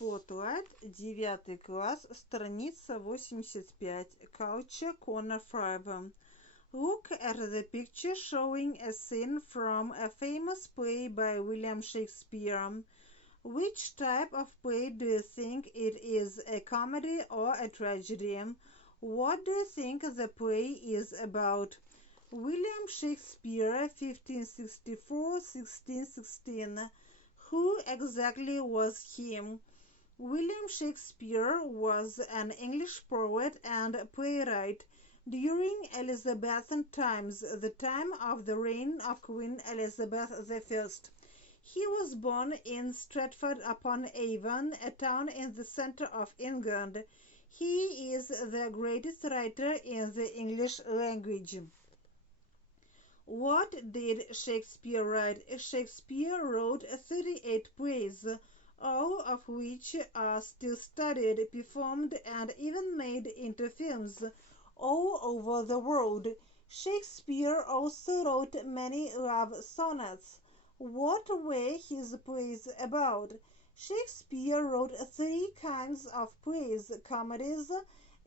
5.Spotlight, 9 класс, страница 85, Culture, corner 5. Look at the picture showing a scene from a famous play by William Shakespeare. Which type of play do you think it is, a comedy or a tragedy? What do you think the play is about? William Shakespeare, 1564-1616. Who exactly was he? William Shakespeare was an English poet and playwright during Elizabethan times, the time of the reign of Queen Elizabeth I. He was born in Stratford-upon-Avon, a town in the center of England. He is the greatest writer in the English language. What did Shakespeare write? Shakespeare wrote 38 plays, all of which are still studied, performed, and even made into films all over the world. Shakespeare also wrote many love sonnets. What were his plays about? Shakespeare wrote 3 kinds of plays: comedies,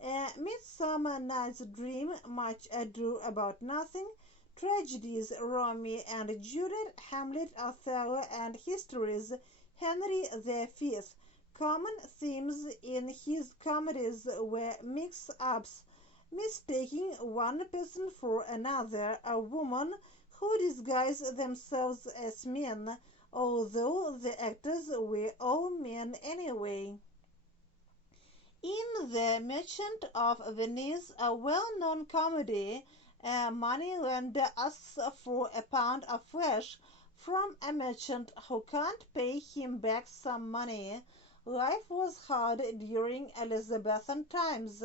A Midsummer Night's Dream, Much Ado About Nothing, tragedies, Romeo and Juliet, Hamlet, Othello, and histories, Henry V. Common themes in his comedies were mix-ups, mistaking one person for another, a woman who disguised themselves as men, although the actors were all men anyway. In The Merchant of Venice, a well-known comedy, a moneylender asks for a pound of flesh from a merchant who can't pay him back some money. Life was hard during Elizabethan times,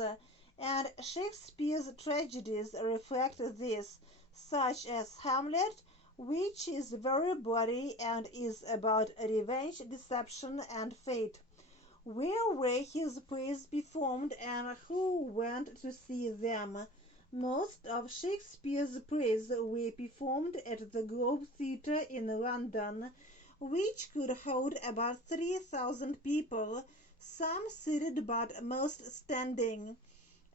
and Shakespeare's tragedies reflect this, such as Hamlet, which is very bloody and is about revenge, deception, and fate. Where were his plays performed, and who went to see them? Most of Shakespeare's plays were performed at the Globe Theatre in London, which could hold about 3,000 people, some seated but most standing.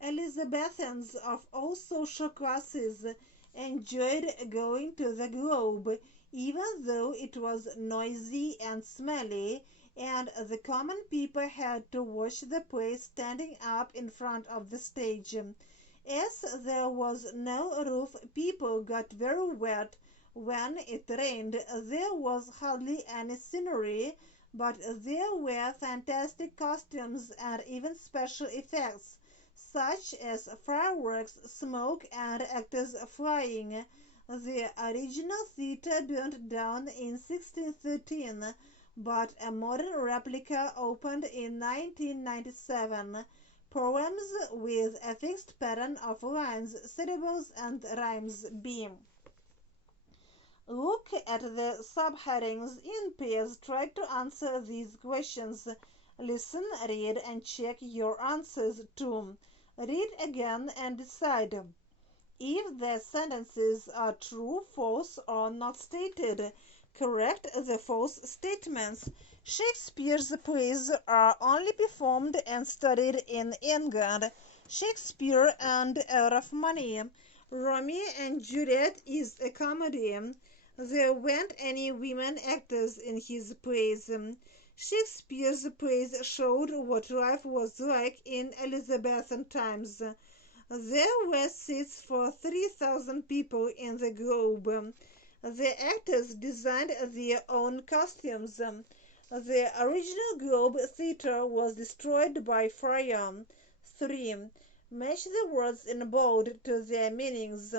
Elizabethans of all social classes enjoyed going to the Globe, even though it was noisy and smelly, and the common people had to watch the play standing up in front of the stage. As there was no roof, people got very wet. When it rained, there was hardly any scenery, but there were fantastic costumes and even special effects, such as fireworks, smoke, and actors flying. The original theater burned down in 1613, but a modern replica opened in 1997. Poems with a fixed pattern of lines, syllables, and rhymes beam. Look at the subheadings in pairs. Try to answer these questions. Listen, read, and check your answers too. Read again and decide if the sentences are true, false, or not stated. Correct the false statements. Shakespeare's plays are only performed and studied in England. Shakespeare earned a lot of money. Romeo and Juliet is a comedy. There weren't any women actors in his plays. Shakespeare's plays showed what life was like in Elizabethan times. There were seats for 3,000 people in the Globe. The actors designed their own costumes. The original Globe Theatre was destroyed by fire. 3. Match the words in bold to their meanings.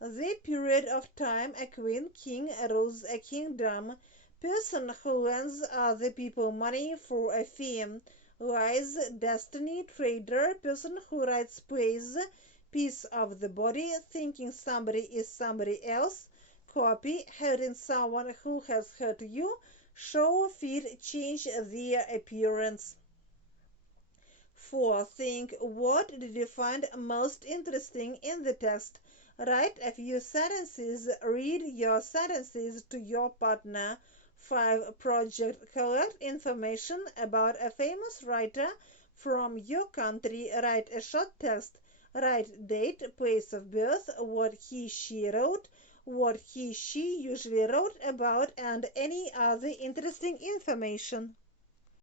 The period of time a queen, king rules a kingdom. Person who lends other people money for a fee. Lies, destiny, trader. Person who writes plays. Piece of the body, thinking somebody is somebody else. Copy, hurting someone who has hurt you. Show, feed, change their appearance. 4. Think, what did you find most interesting in the text? Write a few sentences. Read your sentences to your partner. 5. Project: collect information about a famous writer from your country. Write a short text. Write date, place of birth, what he/she wrote, what he/she usually wrote about, and any other interesting information.